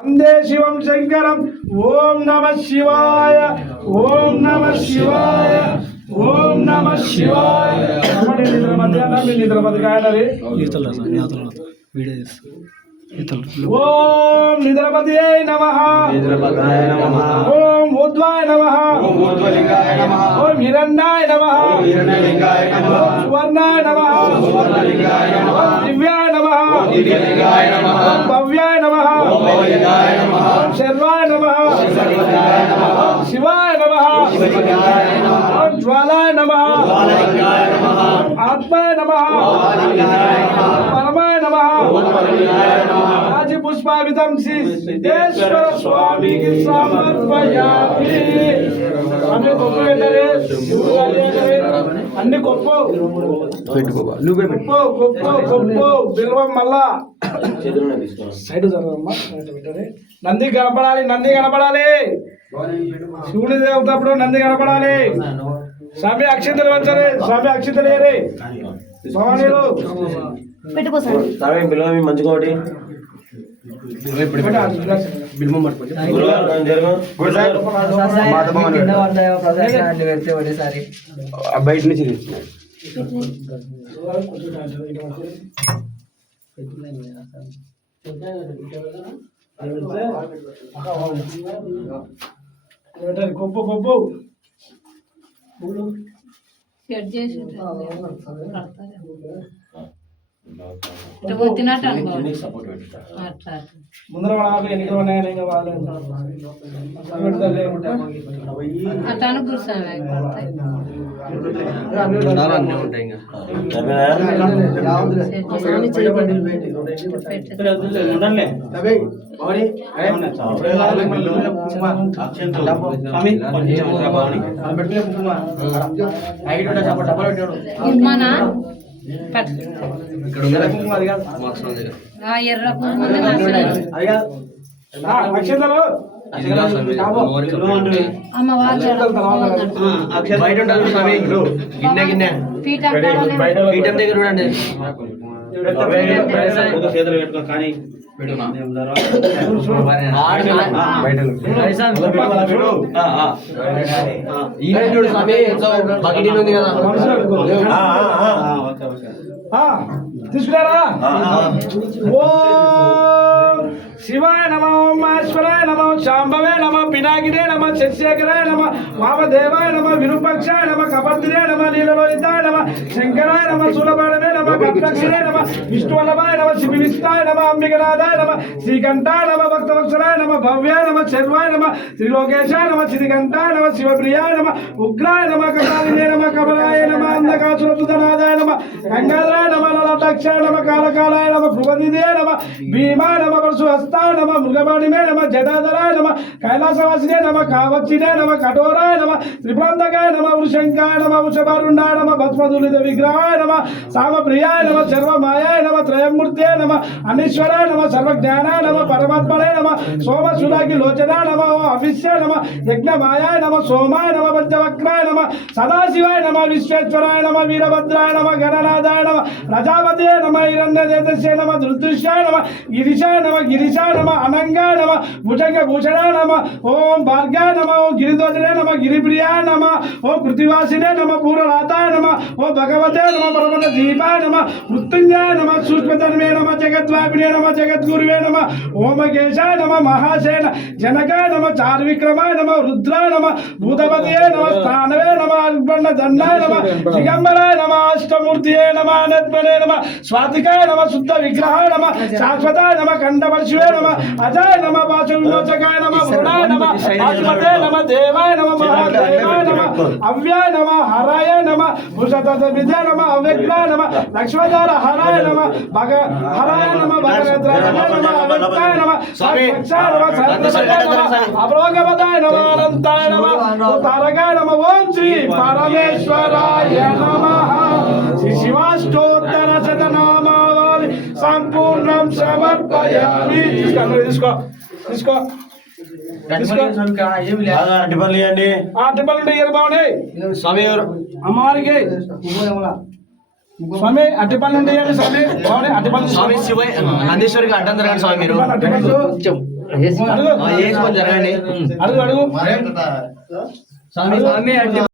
వందే శివం శంకరం. ఓం నమ శివాయ, ఓం నమ శివాయ, ఓం నమ శివాయ. నిద్ర మధ్యాహ్నం నిద్ర మధ్య ఓం నిద్రపతి నమః, ఓం ఊర్ధ్వాయ నమః, ఓం హిరణ్యాయ నమః, సువర్ణాయ నమః, దివ్యాయ నమః, ఓం భవ్యాయ నమః, ఓం శర్వాయ నమః, ఓం శివాయ నమః, ఓం జ్వాలాయ నమః, ఓం ఆత్మాయ నమః, పరమాయ నమః. రాజ పుష్పాభితం శ్రీ సిద్ధేశ్వర స్వామికి సమర్పయామి. అన్ని గొప్ప పెట్టరే, అన్ని గొప్ప బిల్వం మళ్ళా సైడ్ జరగమ్మా. నంది కనపడాలి, నంది కనపడాలి. శివుడి దేవతప్పుడు నంది కనపడాలి. స్వామి అక్షింతలు వచ్చారు, స్వామి అక్షింతలు వేరే భవానీలు పెట్టుకోండి మంచిగా ఒకటి బయట నుంచి గొప్ప గొప్ప ముందర ఎన్నికలు ఉన్నాయని అక్షంతలు బయట ఉండాలి స్వామి. గిన్నె గిన్నె పీఠం దగ్గర చూడండి. చేతులు పెట్టుకో కానీ తీసుకురారా. శివాయ నమ, మహేశ్వరాయ నమ, శాంభవే నమ, పినాకినే నమ, శశేఖరాయ నమ, వామదేవాయ నమ, విరూపాక్షాయ నమ, కపర్దినే నమ, నీలలోహితాయ నమ, శంకరాయ నమ, శూలపాణమే నమ, కక్షినే నమ, విష్ణువల్లభాయ నమ, శివిస్తాయ నమ, అంబికనాథాయ నమ, శ్రీకంఠాయ నమ, భక్తవత్సలాయ నమ, భవ్యాయ నమ, శర్వాయ నమ, త్రిలోకేశాయ నమ, శ్రీకంఠాయ నమ, శివప్రియాయ నమ, ఉగ్రాయ నమ, కపాలినే నమ, కమలాయ నమ, అంధకాసురతుతనాదాయ నమ, గంగాధరాయ నమ, లలాటాక్షాయ నమ, కాలకాలాయ నమ, భృపతిదే నమ, భీమాయ నమ, పరశుహస్తాయ నమ, మృగపాణిమే నమ, జటాధరాయ నమ, కైలాసవాసినే నమ, కావచ్చినే నమ, కఠోరాయ నమ, త్రిపురంధకాయ నమ, వృషంకాయ నమ, వృషభారుండాయ నమ, భస్మదులిత విగ్రహాయ నమ, సామప్రియాయ నమ, సర్వమాయాయ నమ, త్రయమూర్తే నమ, అనీశ్వరాయ నమ, సర్వజ్ఞానాయ నమ, పరమాత్మనే నమ, సోమసురాకి లోచనాయ నమ, అవిశ్య నమ, యజ్ఞమాయాయ నమ, సోమాయ నమ, పంచవక్రాయ నమ, సదాశివాయ నమ, విశ్వేశ్వరాయ నమ, వీరభద్రాయ నమ, గణనాథాయ నమ, ప్రజాపతే నమ, హిరణ్యదేశస్య నమ, ధృతుష్యాయ నమ, గిరిశాయ నమ, గిరిశాయ నమ, అనంగాయ నమ, భుజంగ భూషణాయ నమ, ఓం భార్గాయ నమ, ఓం గిరిధ్వజనే నమ, గిరిప్రియాయ నమ, ఓం కృతివాసినే నమ, పూర్వరాతాయ నమ, ఓం భగవతే నమ, పరమత దీపాయ నమ, మృత్యుంజయాయ నమ, సూక్ష్మతన్మే నమ, జగద్వ్యాపినే నమ, జగద్గురువే నమ, ఓమకేశాయ నమ, మహాసేన జనకాయ నమ, చారువిక్రమాయ నమ, రుద్రాయ నమ, భూతపతియే నమ, స్థానవే నమ, అల్పన్న దండాయ నమ, దిగంబరాయ నమ, అష్టమూర్తియే నమ, అనత్మనే నమ, స్వాతికాయ నమ, శుద్ధ విగ్రహాయ నమ, శాశ్వతాయ నమ, కంఠవర్షువే నమ, అజాయ నమ, వాచవిమోచకాయ నమ, వృణాయ నమ, ఆత్మతే నమ, దేవాయ నమ, మహాదేవాయ నమ, అవ్యాయ నమ, హరాయ నమ, భూషతత విద్య నమ, అవ్యక్తాయ నమ, లక్ష్మీధార హరాయ నమ, హరాయ నమ, భగనేత్రాయ నమ, అవక్తాయ నమ, సాక్షాయ నమ, సర్వసర్వాయ నమ, అభోగవదాయ నమ, అనంతాయ నమ, తారకాయ నమ. ఓం శ్రీ పరమేశ్వరాయ నమః. శ్రీ శివాష్టోత్తర శతనామావళి సంపూర్ణం సమర్పయామి. తీసుకో తీసుకో అడ్డిపల్లి అండి. అడ్డిపల్లి బాగున్నాయి స్వామి అమ్మవారికి. స్వామి అడ్డిపల్లి ఉంటాయి స్వామి బాగున్నాయి. అడ్డిపల్లి స్వామి శివ నందీశ్వరికి అడ్డం జరగండి స్వామి. మీరు అడుగు వేసుకొని జరగండి. అడుగు అడుగు మరి స్వామి స్వామి అంటే